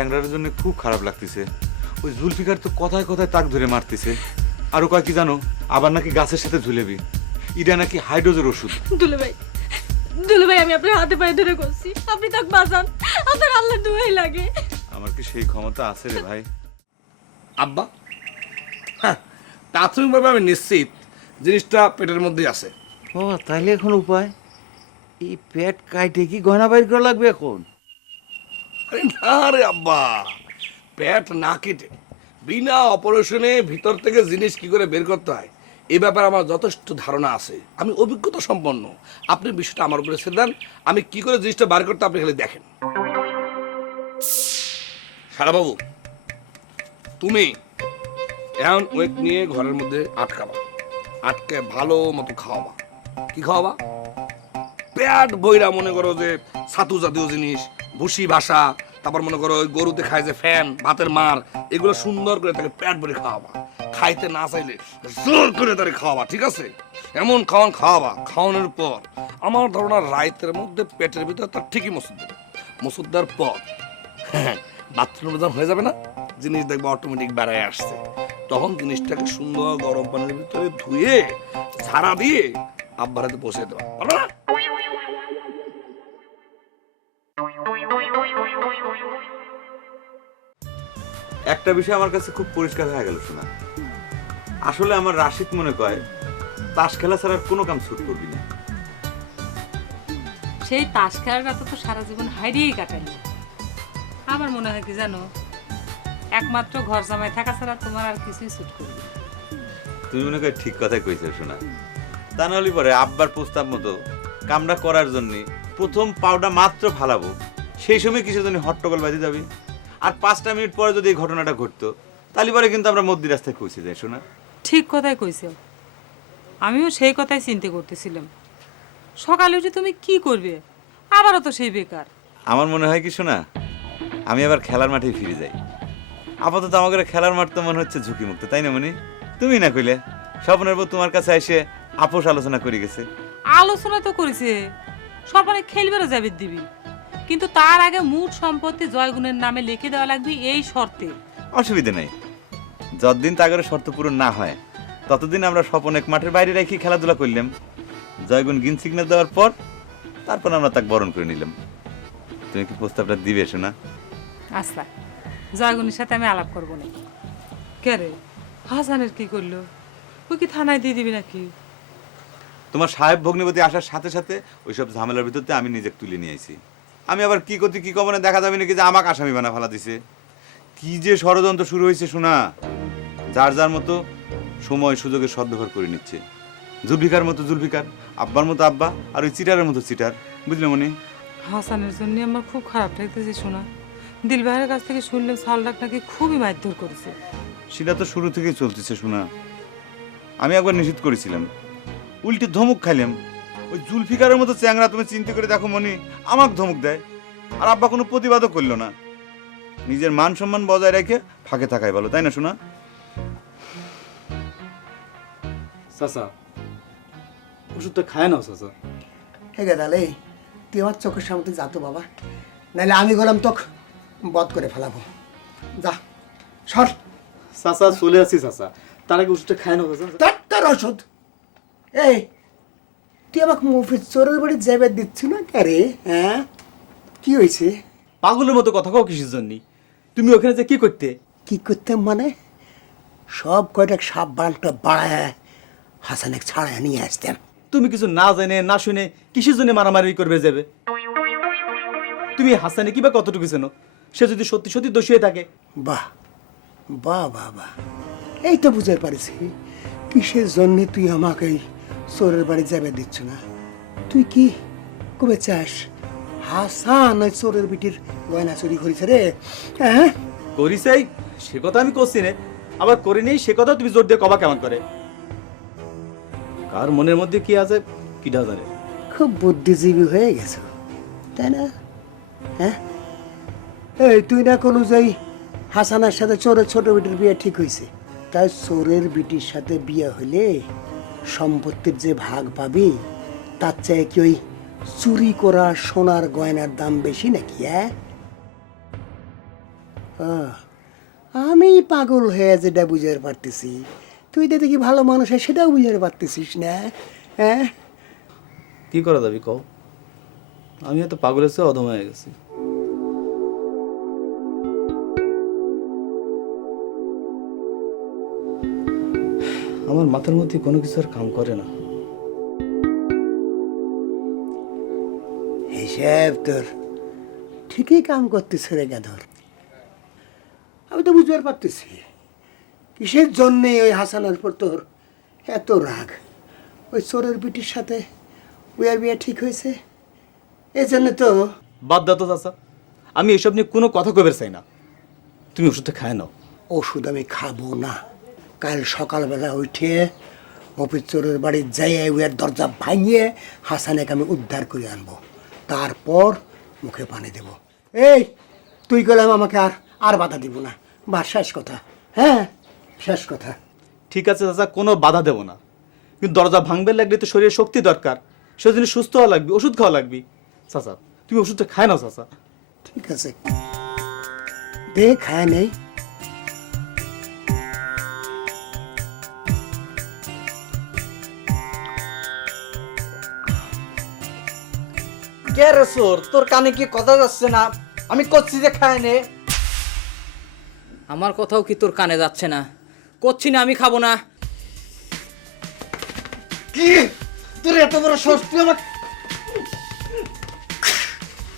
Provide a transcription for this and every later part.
চ্যাংরার জন্য খুব খারাপ লাগতেছে। ওই জুলফিকার তো কথায় কথায় তাক ধরে মারতেছে। আরও কয় কি জানো আবার নাকি গাছের সাথে ঝুলেবি। এটা নাকি হাইড্রোজের ওষুধ। দুলে ভাই দুলে ভাই আমি আপনার হাতে পায়ে ধরে করছি আপনি তাক বাঁচান আপনার আল্লাহ দুয়াই লাগে। আমার কি সেই ক্ষমতা আছে রে ভাই? আব্বা হ্যাঁ প্রাথমিকভাবে আমি নিশ্চিত জিনিসটা পেটের মধ্যেই আছে। ও তাইলে এখন উপায়? এই পেট কাইটে কি গয়না বাইর করা লাগবে এখন? আরে না রে আব্বা, পেট না কেটে বিনা অপারেশনে ভিতর থেকে জিনিস কি করে বের করতে হয়? এই ব্যাপারে আমার যথেষ্ট ধারণা আছে। আমি অভিজ্ঞতা সম্পন্ন। আপনি বিষয়টা আমার উপরে ছেড়ে দেন। আমি কি করে জিনিসটা বার করতে আপনি খালি দেখেন। সারাবাবু তুমি এখন ওয়েট নিয়ে ঘরের মধ্যে আটকাবা। আটকে ভালো মতো খাওয়াবা। কি খাওয়াবা? পেট বইরা মনে করো যে ছাতু জাতীয় জিনিস ভুসি ভাষা, তারপর মনে করো ওই গরুতে খায় যে ফ্যান, ভাতের মার, এগুলো সুন্দর করে তাকে পেট ভরে খাওয়াবা। খাইতে না চাইলে জোর করে তাকে খাওয়াবা, ঠিক আছে? এমন খাওয়ান খাওয়াবা, খাওয়ানোর পর আমার ধারণা রাইতের মধ্যে পেটের ভিতরে তার ঠিকই মসুদ দেবে। মসুদ দেওয়ার পর বাথরুম যখন হয়ে যাবে না, জিনিস দেখবে অটোমেটিক বেড়ায় আসছে। তখন জিনিসটাকে সুন্দর গরম পানির ভিতরে ধুয়ে, ঝাড়া দিয়ে আব্বারাতে পৌঁছে দেওয়া একটা বিষয় আমার কাছে খুব পরিষ্কার হয়ে গেল শোনা আসলে আমার রাশিদ মনে কয় তাস খেলা ছাড়া কোনো কাম ছুট করবি না। সেই তাস খেলাটা তো তো সারা জীবন হারিয়েই কাটাইল আমার মনে হয় কি জানো একমাত্র ঘর জামাই থাকা ছাড়া তোমার আর কিছুই ছুট করবে তুমি মনে কয় ঠিক কথাই কইছো শোনা তা নাহলে পরে আব্বার প্রস্তাব মতো কামটা করার জন্য প্রথম পাউডা মাত্র ফালাবো সেই সময় কিসের জন্য হট্টগোল বাঁধি যাবি? আর পাঁচটা মিনিট পরে যদি এই ঘটনাটা ঘটতো তাহলে পরে কিন্তু আমরা মধ্যি রাস্তায় পৌঁছে যাই শোনা। ঠিক কথাই কইছো আমিও সেই কথাই চিন্তা করতেছিলাম। সকালে উঠে তুমি কি করবে? আবারও তো সেই বেকার। আমার মনে হয় কি শোনা আমি আবার খেলার মাঠে ফিরে যাই। আপাতত আমাদের খেলার মাঠ তো মনে হচ্ছে ঝুঁকিমুক্ত তাই না মনি? তুমি না কইলে স্বপ্নের বউ তোমার কাছে এসে আপোষ আলোচনা করে গেছে। আলোচনা তো করেছে। সরকারে খেলবেরও যাবে দিবি। কিন্তু তার আগে মোট সম্পত্তি জয়গুণের নামে লিখে দেওয়া লাগবে এই শর্তে। অসুবিধা নেই। যতদিন তাগরের শর্ত পূরণ না হয় ততদিন আমরা স্বপন এক মাঠের বাইরে রেখে খেলাধুলা করলাম। জয়গুণ গিন সিগন্যাল দেওয়ার পর তারপর আমরা তাকে বরণ করে নিলাম। তুমি কি প্রস্তাবটা দিবে শোনা আচ্ছা জয়গুণের সাথে আমি আলাপ করব না। কে রে? হাসানের কি করল? ওই কি থানায় দিয়ে দিবি নাকি? তোমার সাহেব ভগ্নিপতি আসার সাথে সাথে ওইসব ঝামেলার ভিতরতে আমি নিজে তুলে নিয়ে আইছি। আমি আবার কি করতে কি কমনে দেখা যাবে নাকি যে আমাকে আসামি বানা ফেলা দিছে? কি যে ষড়যন্ত্র শুরু হয়েছে শোনা। যার যার মতো সময় সুযোগের সদ্ব্যবহার করে নিচ্ছে। জুলফিকার মতো জুলফিকার আব্বার মতো আব্বা আর ওই চিটারের মতো চিটার। বুঝলে মনে? হাসানের জন্য আমার খুব খারাপ লাগতেছে শোনা। দিলবাহের কাছ থেকে শুনলাম সালডাক নাকি খুবই মারধর করেছে। সেটা তো শুরু থেকেই চলতেছে শোনা। আমি একবার নিষেধ করেছিলাম। উল্টে ধমক খাইলাম। ওই জুলফিকারের মতো চ্যাংরা তুমি চিন্তা করে দেখো মনি আমাকে ধমক দেয়। আর আব্বা কোনো প্রতিবাদও করল না। নিজের মান সম্মান বজায় রেখে ফাঁকে থাকাই ভালো তাই না শোনা চাচা ওষুধটা খায় না চাচা হে গেদালে তুই আমার চোখের সামনে যাতো বাবা। নাহলে আমি গেলাম তোকে বধ করে ফেলাবো। যা সর। চাচা চলে আসি চাচা তার আগে ওষুধটা খায় নাও চাচা তার ওষুধ। এই তুই আমাকে মুফিস চোরের বাড়ি যাবে দিচ্ছি না কে হ্যাঁ? কি হয়েছে? পাগলের মতো কথা কও কিসের জন্য? তুমি ওখানে যে কি করতে? কি করতাম মানে? সব কয়টা সাপ বানটা বাড়ায় হাসানে ছাড়ায় নিয়ে আসতাম। তুমি কিছু না জেনে না শুনে কিসের জন্য মারামারি করবে যাবে? তুমি হাসানে কি বা কতটুকু চেনো সে যদি সত্যি সত্যি দোষী হয়ে থাকে। বাহ বাহ বাহ বাহ। এই তো বুঝতে পারছি। কিসের জন্য তুই আমাকে চোরের বাড়ি যাবে দিচ্ছ না। তুই কি কবে চাস? হাসান ওই চোরের বিটির গয়না চুরি করেছে রে। হ্যাঁ? করিসাই সে কথা আমি করছি নে। আবার করে নেই সে কথা তুমি জোর দিয়ে কবা কেমন করে? কার মনের মধ্যে কি আছে কিটা জানে। খুব বুদ্ধিজীবী হয়ে গেছো তাই না? হ্যাঁ? এই তুই না কোনো যাই হাসানের সাথে চোরের ছোট বিটির বিয়ে ঠিক হয়েছে তাই চোরের বিটির সাথে বিয়ে হলে সম্পত্তির যে ভাগ পাবি, তার চেয়ে কি ওই চুরি করা সোনার গয়নার দাম বেশি নাকি হ্যাঁ? আমি পাগল হয়ে যেটা বুঝতে পারতেছি। তুই তো দেখি ভালো মানুষ হয় সেটাও বুঝতে পারতেছিস না হ্যাঁ? কি করা যাবি কও? আমি হয়তো পাগলের চেয়ে অধম হয়ে গেছি। আমার মাথার মধ্যে কোনো কিছু আর কাম করে না। হিসেব তোর। ঠিকই কাম করতেছে রে গাধর। আমি তো বুঝতে পারতেছি। কিসের জন্যে ওই হাসানের পর তোর এত রাগ? ওই চোরের বিটির সাথে উয়ার বিয়ে ঠিক হয়েছে? এই জন্য তো বাদ দাও তো চাচা। আমি এসব নিয়ে কোনো কথা কবের চাই না। তুমি ওষুধটা খায় নাও। ওষুধ আমি খাব না। কাল সকালবেলা উঠে মফিজ চোরের বাড়ি যাই উয়ার দরজা ভাঙিয়ে হাসানেকে আমি উদ্ধার করে আনব। তারপর মুখে পানি দেব। এই তুই গেলাম আমাকে আর আর বাধা দিব না। বা শেষ কথা। হ্যাঁ শেষ কথা। ঠিক আছে চাচা কোনো বাধা দেবো না। কিন্তু দরজা ভাঙবে লাগলে তো শরীরে শক্তি দরকার। সেজন্য সুস্থ হওয়া লাগবে ওষুধ খাওয়া লাগবে। চাচা তুমি ওষুধটা খায় না চাচা। ঠিক আছে। দে খায় নেই। কে রে সোর? তোর কানে কি কথা যাচ্ছে না? আমি করছি যে খায় নে আমার কথাও কি তোর কানে যাচ্ছে না? করছি না আমি খাব না। কি? তোর এত বড় তুই আমার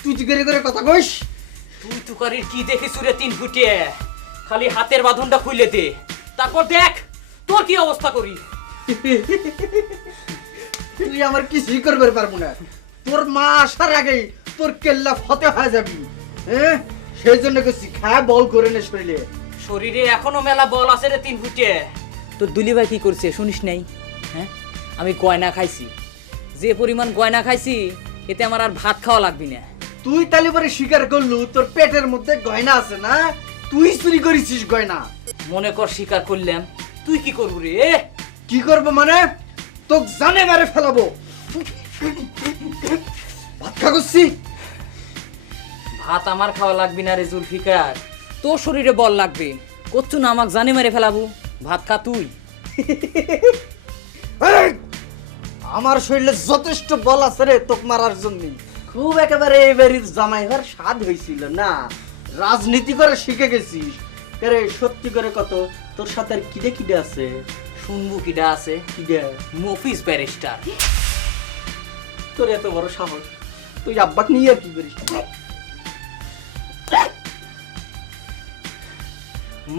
তুই তুই করে কথা কইস? তুই তুকারির কি দেখেছ রে তিন ফুটিয়ে? খালি হাতের বাঁধনটা খুলে দে। তারপর দেখ তোর কি অবস্থা করি? তুই আমার কিছুই করবে পারব না। তোর মা আসার আগে তোর কেল্লা ফতে হয়ে যাবি হ্যাঁ সেই জন্য গেছি খা বল করে নে শরীরে। শরীরে এখনও মেলা বল আছে রে তিন ফুটে। তোর দুলিভাই কি করছে শুনিস নাই? হ্যাঁ? আমি গয়না খাইছি। যে পরিমাণ গয়না খাইছি এতে আমার আর ভাত খাওয়া লাগবি না। তুই তালি পরে স্বীকার করলু তোর পেটের মধ্যে গয়না আছে না? তুই চুরি করেছিস গয়না। মনে কর স্বীকার করলাম। তুই কি করবি রে? কি করব মানে? তোকে জানে মারে ফেলাবো। ভাত খা করছি ভাত আমার খাওয়া লাগবি না রে জুলফিকার। তোর শরীরে বল লাগবে। করছু না আমাকে জানে মেরে ফেলাবো। ভাত খা তুই। আমার শরীরে যথেষ্ট বল আছে রে তোক মারার জন্য। খুব একেবারে এবারের জামাই হওয়ার স্বাদ হয়েছিল না। রাজনীতি করে শিখে গেছিস। আরে সত্যি করে কত? তোর সাথে আর কিডে কিডে আছে? শুনবু কিডা আছে। কিডে? মফিস ব্যারিস্টার। তোর এত বড় সাহস। তুই আব্বাক নিয়ে আর কি করিস?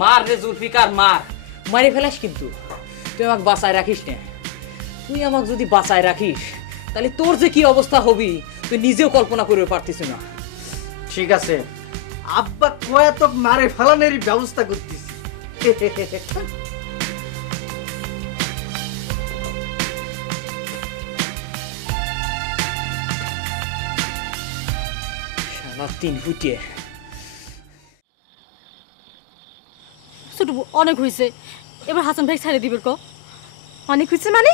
মার রে জুলফিকার মার। মারি ফেলাস কিন্তু। তুই আমাকে বাঁচায় রাখিস না। তুই আমাকে যদি বাঁচায় রাখিস তাহলে তোর যে কি অবস্থা হবি তুই নিজেও কল্পনা করতে পারতিস না। ঠিক আছে। আব্বা কয়া তো মারে ফেলানোর ব্যবস্থা করতেছি শালা তিন ছোট বউ, অনেক হয়েছে এবার হাসান ভাই ছেড়ে দিবের ক। অনেক হয়েছে মানে?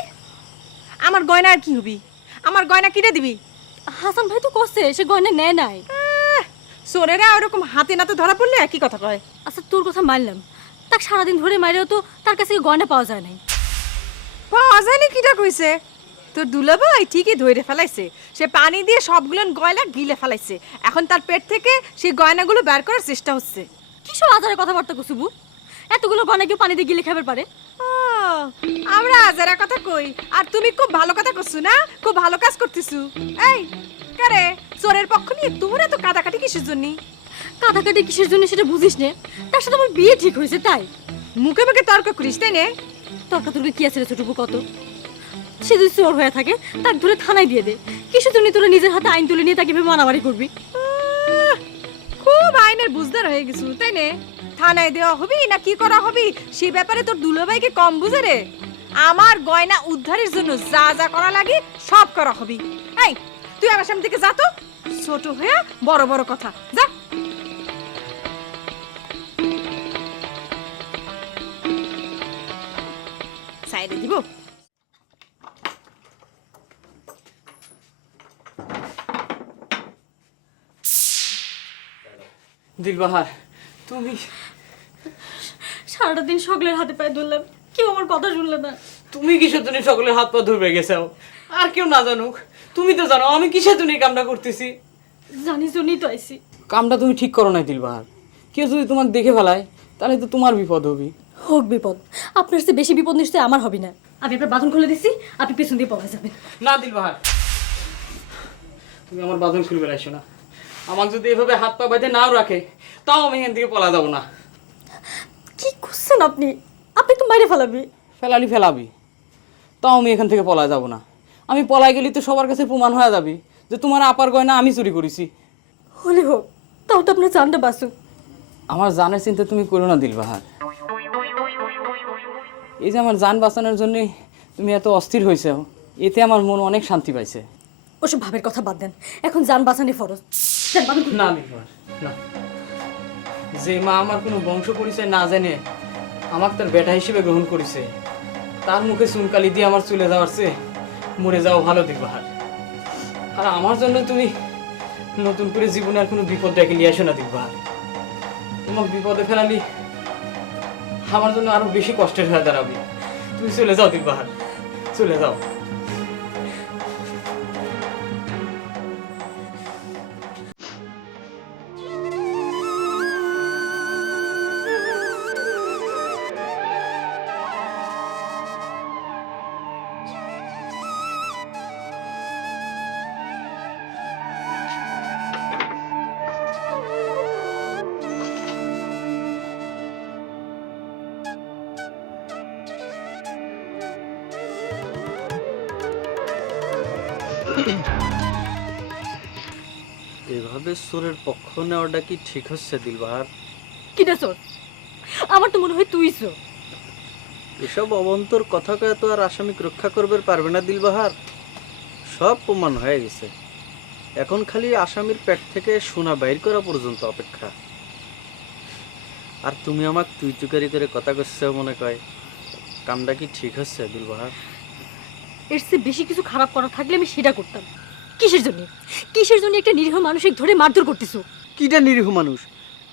আমার গয়না আর কি হবি? আমার গয়না কিনে দিবি? হাসান ভাই তো করছে সে গয়না নেয় নাই। চোরেরা ওরকম হাতে নাতে ধরা পড়লে একই কথা কয়। আচ্ছা তোর কথা মানলাম। তাক সারাদিন ধরে মাইরেও তো তার কাছে গয়না পাওয়া যায় নাই। পাওয়া যায়নি কিটা কইছে? তোর দুলাভাই ঠিকই ধরে ফেলাইছে। সে পানি দিয়ে সবগুলো গয়না গিলে ফেলাইছে। এখন তার পেট থেকে সেই গয়নাগুলো বের করার চেষ্টা হচ্ছে। কি কিসব আধারে কথাবার্তা কুসুবু এতগুলো গয়না কেউ পানি দিয়ে গিলে খাবার পারে? আমরা যারা কথা কই। আর তুমি খুব ভালো কথা করছ না? খুব ভালো কাজ করতেছু। এই কারে? চোরের পক্ষ নিয়ে তোর এত কাটাকাটি কিসের জন্য? কাটাকাটি কিসের জন্য সেটা বুঝিস নে? তার সাথে আমার বিয়ে ঠিক হয়েছে তাই। মুখে মুখে তর্ক করিস তাই নে? তর্কা তর্কে কি আছে রে ছোটবু কত? সে যদি চোর হয়ে থাকে তাকে ধরে থানায় দিয়ে দে। কিসের জন্য তোরা নিজের হাতে আইন তুলে নিয়ে তাকে ভেবে মারামারি করবি। খুব আইনের বুঝদার হয়ে গেছু, তাই নে? থানায় দেওয়া হবি না কি করা হবি? সে ব্যাপারে তোর দুলোভাইকে কম বুঝে রে। আমার গয়না উদ্ধারের জন্য যা যা করা লাগে, সব করা হবি। এই, তুই আমার সামনে থেকে যা তো। ছোট হয়ে বড় বড় কথা। যা। সাইডে দিব। দিলবাহার তুমি সারাটা দিন সকলের হাতে পায়ে ধরলাম কেউ আমার কথা শুনলে না। তুমি কিসের জন্য সকলের হাত পা ধরবে গেছাও? আর কেউ না জানুক তুমি তো জানো আমি কিসের জন্য কামটা করতেছি? জানি শুনি তো আইসি কামটা তুমি ঠিক করো নাই দিলবাহার। কেউ যদি তোমাকে দেখে ফেলায় তাহলে তো তোমার বিপদ হবে। হোক বিপদ আপনার চেয়ে বেশি বিপদ নিশ্চয়ই আমার হবে না। আমি আপনার বাঁধন খুলে দিচ্ছি আপনি পেছন দিয়ে পড়ে যাবেন। না দিলবাহার তুমি আমার বাঁধন খুলবে আসো না। আমাকে যদি এভাবে হাত পা বাঁধে নাও রাখে তাও আমি এখান থেকে পলা যাব না। কি করছেন আপনি? আপনি তো মাইরে ফেলাবি। ফেলালি ফেলাবি তাও আমি এখান থেকে পলা যাব না। আমি পলাই গেলি তো সবার কাছে প্রমাণ হয়ে যাবি যে তোমার আপার গয়না আমি চুরি করেছি। হলে হোক তাও তো আপনার চানটা বাসুক আমার জানের চিন্তা তুমি করো না দিলবাহার। এই যে আমার জান বাঁচানোর জন্য তুমি এত অস্থির হয়েছে এতে আমার মন অনেক শান্তি পাইছে। ওসব ভাবের কথা বাদ দেন। এখন যান বাঁচানি ফরজ। না না। যে মা আমার কোনো বংশ পরিচয় না জেনে আমাকে তার বেটা হিসেবে গ্রহণ করেছে, তার মুখে চুনকালি দিয়ে আমার চলে যাওয়ার চেয়ে মরে যাও ভালো দিলবাহার আর আমার জন্য তুমি নতুন করে জীবনে আর কোনো বিপদ ডেকে নিয়ে আসো না দিলবাহার তোমার বিপদে ফেলালি আমার জন্য আরও বেশি কষ্টের হয়ে দাঁড়াবে। তুমি চলে যাও দিলবাহার চলে যাও। সোরের পক্ষ নেওয়াটা কি ঠিক হচ্ছে দিলবাহার? কিটা চোর আমার তো মনে হয় তুই চোর এসব অবন্তর কথা কয়ে তো আর আসামিক রক্ষা করবে পারবে না দিলবাহার। সব প্রমাণ হয়ে গেছে। এখন খালি আসামির পেট থেকে সোনা বাইর করা পর্যন্ত অপেক্ষা। আর তুমি আমাকে তুই তুকারি করে কথা করছে মনে কয়? কামটা কি ঠিক হচ্ছে দিলবাহার? এর চেয়ে বেশি কিছু খারাপ করা থাকলে আমি সেটা করতাম। কিসের জন্য? কিসের জন্য একটা নিরীহ মানুষকে ধরে মারধর করতেছো? কিটা নিরীহ মানুষ?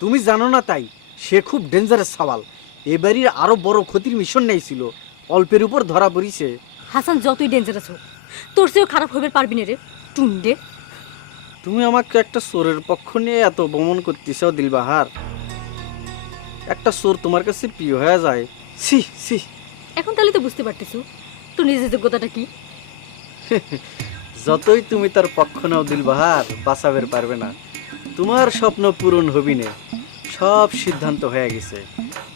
তুমি জানো না তাই? সে খুব ডেঞ্জারাস সওয়াল। এবারই আরও বড় ক্ষতির মিশন নেইছিল অল্পের উপর ধরা পড়িছে। হাসান যতই ডেঞ্জারাস হোক তোর চেয়েও খারাপ হবে পারবি না রে টুন্ডে তুমি আমাকে একটা চোরের পক্ষ নিয়ে এত বমন করতেছ দিলবাহার। একটা চোর তোমার কাছে প্রিয় হয়ে যায়। সি সি এখন তাহলে তো বুঝতে পারতেছো। তোর নিজের যোগ্যতাটা কি? যতই তুমি তার পক্ষ নাও দিলবাহার বাঁচাবের পারবে না। তোমার স্বপ্ন পূরণ হবি না সব সিদ্ধান্ত হয়ে গেছে।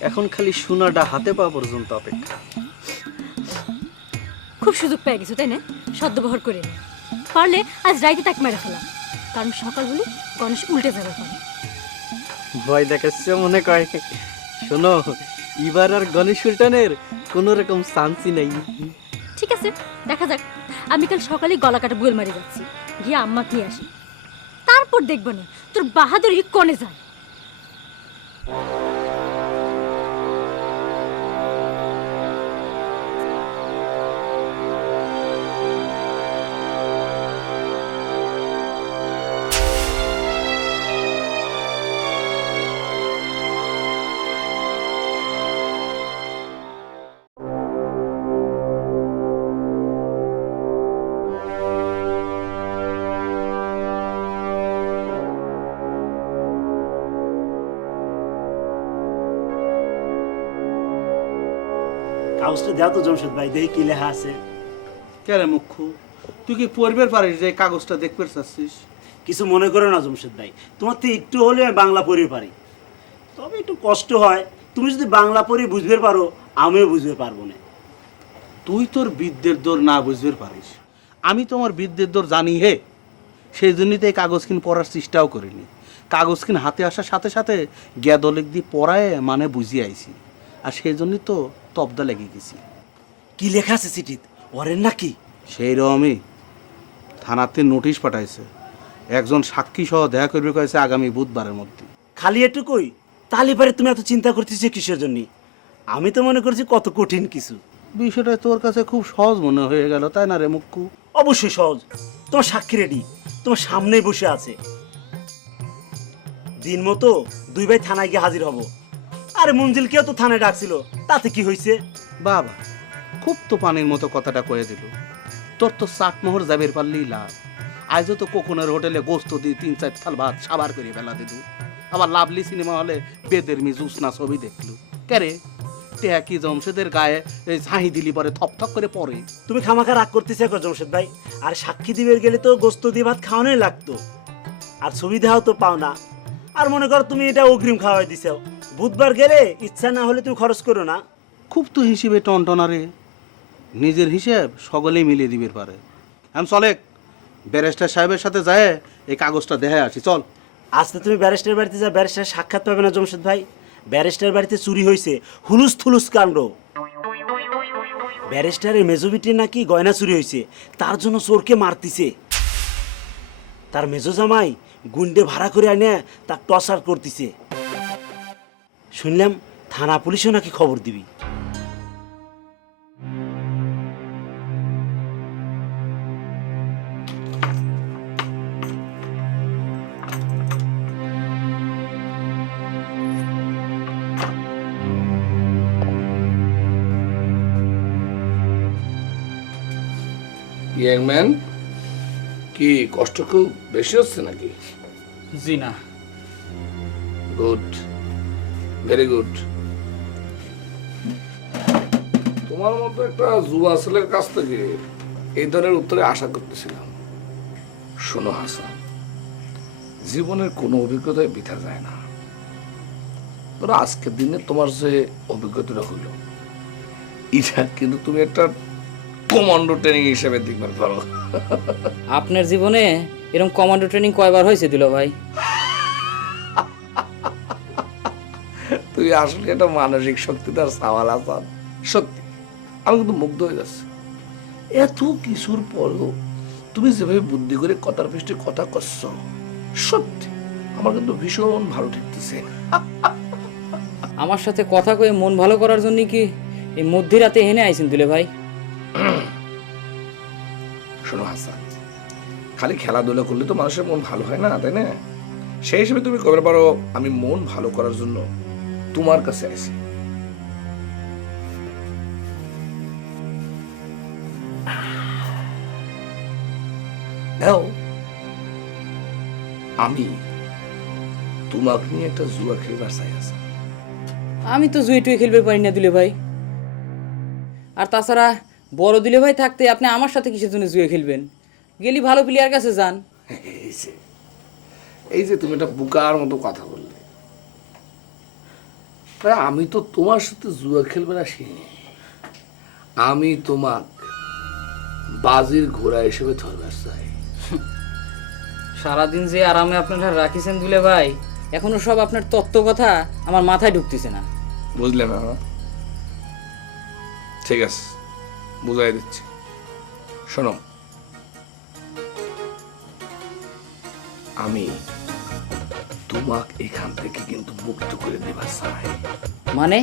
এখন খালি সোনাটা হাতে পাওয়া পর্যন্ত অপেক্ষা। খুব সুযোগ পেয়ে গেছো তাই না? সদ্ব্যবহার করে। পারলে আজ রাইতে তাকে মেরে ফেলা কারণ সকাল হলে গণেশ উল্টে যাবে পারে। ভয় দেখাচ্ছে মনে কয়? শোনো এবার আর গণেশ উল্টানের কোনো রকম চান্সই নেই। ঠিক আছে, দেখা যাক। আমি কাল সকালে গলা কাটা বুয়েল মারি যাচ্ছি। গিয়ে আম্মা নিয়ে আসি। তারপর দেখব না, তোর বাহাদুরি কনে যায়। কাগজটা দেও তো জমশেদ ভাই দেখি কি লেখা আছে। কেরে মুখ্য তুই কি পড়বে পারিস যে কাগজটা দেখতে চাচ্ছিস? কিছু মনে করো না জমশেদ ভাই তোমার তো একটু হলে আমি বাংলা পড়ে পারি। তবে একটু কষ্ট হয় তুমি যদি বাংলা পড়ে বুঝতে পারো আমিও বুঝতে পারব না। তুই তোর বিদ্যের দোর না বুঝতে পারিস। আমি তোমার বিদ্যের দোর জানি হে সেই জন্যই তো এই কাগজ কিন পড়ার চেষ্টাও করিনি। কাগজ কিন হাতে আসার সাথে সাথে গ্যাদলেক দিয়ে পড়ায় মানে বুঝিয়ে আইছি। আর সেই জন্যই তো তবদা লেগে গেছি। কি লেখা আছে চিঠিত? ওরের নাকি? সেই রকমই থানাতে নোটিশ পাঠাইছে। একজন সাক্ষী সহ দেখা করবে কয়েছে আগামী বুধবারের মধ্যে। খালি একটু কই তাহলে পারে তুমি এত চিন্তা করতেছো কিসের জন্য? আমি তো মনে করছি কত কঠিন কিছু। বিষয়টা তোর কাছে খুব সহজ মনে হয়ে গেল তাই না রে মুক্কু? অবশ্যই সহজ। তোমার সাক্ষী রেডি তোমার সামনেই বসে আছে। দিন মতো দুই ভাই থানায় গিয়ে হাজির হব। আরে মঞ্জিলকেও তো থানায় ডাকছিল। তাতে কি হয়েছে বাবা খুব তো পানির মতো কথাটা কয়ে দিল। তোর তো চাটমোহর যাবের পারলেই লাভ। আজও তো কোকনের হোটেলে গোস্ত দিয়ে তিন চার থাল ভাত সাবার করে ফেলা দিল। আবার লাভলি সিনেমা হলে বেদের মি জুসনা ছবি দেখলু। কেরে টেহা কি জমশেদের গায়ে এই ঝাঁহি দিলি পরে থপ থপ করে পড়ে। তুমি খামাখা রাগ করতেছে কর জমশেদ ভাই। আর সাক্ষী দিবের গেলে তো গোস্ত দিয়ে ভাত খাওয়ানোই লাগতো। আর ছবি দেওয়াও তো পাও না। আর মনে করো তুমি এটা অগ্রিম খাওয়াই দিছো। বুধবার গেলে ইচ্ছা না হলে তুমি খরচ করো না। খুব তো হিসেবে টনটনারে। নিজের হিসেব সকলেই মিলিয়ে দিবে পারে আমি চলে ব্যারিস্টার সাহেবের সাথে যায় এই কাগজটা দেখে আসি চল। আজকে তুমি ব্যারিস্টার বাড়িতে যা ব্যারিস্টার সাক্ষাৎ পাবে না জমশেদ ভাই। ব্যারিস্টার বাড়িতে চুরি হয়েছে হুলুস থুলুস কাণ্ড। ব্যারিস্টারের মেজোবিটি নাকি গয়না চুরি হয়েছে তার জন্য চোরকে মারতিছে। তার মেজো জামাই গুন্ডে ভাড়া করে আনে তার টর্চার করতেছে। শুনলাম থানা পুলিশও নাকি খবর দিবি। ইয়াং ম্যান কি কষ্ট খুব বেশি হচ্ছে নাকি? জি না। গুড। ভেরি গুড তোমার মতো একটা যুবা ছেলের কাছ থেকে এই ধরনের উত্তরে আশা করতেছিলাম। শোনো হাসান, জীবনের কোনো অভিজ্ঞতায় বিথা যায় না। ধরো আজকের দিনে তোমার যে অভিজ্ঞতাটা হইল এটা কিন্তু তুমি একটা কমান্ডো ট্রেনিং হিসেবে দেখবার পারো। আপনার জীবনে এরকম কমান্ডো ট্রেনিং কয়বার হয়েছে দুলা ভাই? তুই আসলে একটা মানসিক শক্তি তার সাওয়াল আসান। সত্যি আমি কিন্তু মুগ্ধ হয়ে যাচ্ছি। এত কিছুর পরেও তুমি যেভাবে বুদ্ধি করে কথার পৃষ্ঠে কথা করছ সত্যি আমার কিন্তু ভীষণ ভালো ঠেকতেছে। আমার সাথে কথা কয়ে মন ভালো করার জন্য কি এই মধ্যরাতে এনে আইছেন দুলে ভাই? শোনো হাসান খালি খেলাধুলা করলে তো মানুষের মন ভালো হয় না তাই না? সেই হিসেবে তুমি কবে পারো আমি মন ভালো করার জন্য তোমার কাছে আইছি দাও আমি তোমাকে নিয়ে একটা জুয়া খেলবার চাই আছে আমি তো জুয়ে টুয়ে খেলবে পারি না দুলে ভাই। আর তাছাড়া বড় দিলে ভাই থাকতে আপনি আমার সাথে কিসের জন্য জুয়ে খেলবেন? গেলি ভালো প্লেয়ার কাছে যান। এই যে তুমি একটা বুকার মতো কথা তাই আমি তো তোমার সাথে জুয়া খেলবে না শিখিনি আমি তোমাক বাজির ঘোড়া হিসেবে ধরবার চাই। সারাদিন যে আরামে আপনারা রাখিছেন দুলে ভাই এখনও সব আপনার তত্ত্ব কথা আমার মাথায় ঢুকতেছে না। বুঝলে না ঠিক আছে বুঝাই দিচ্ছি। শোনো আমি তোমাক এখান থেকে কিন্তু মুক্ত করে দেবার চাই মানে?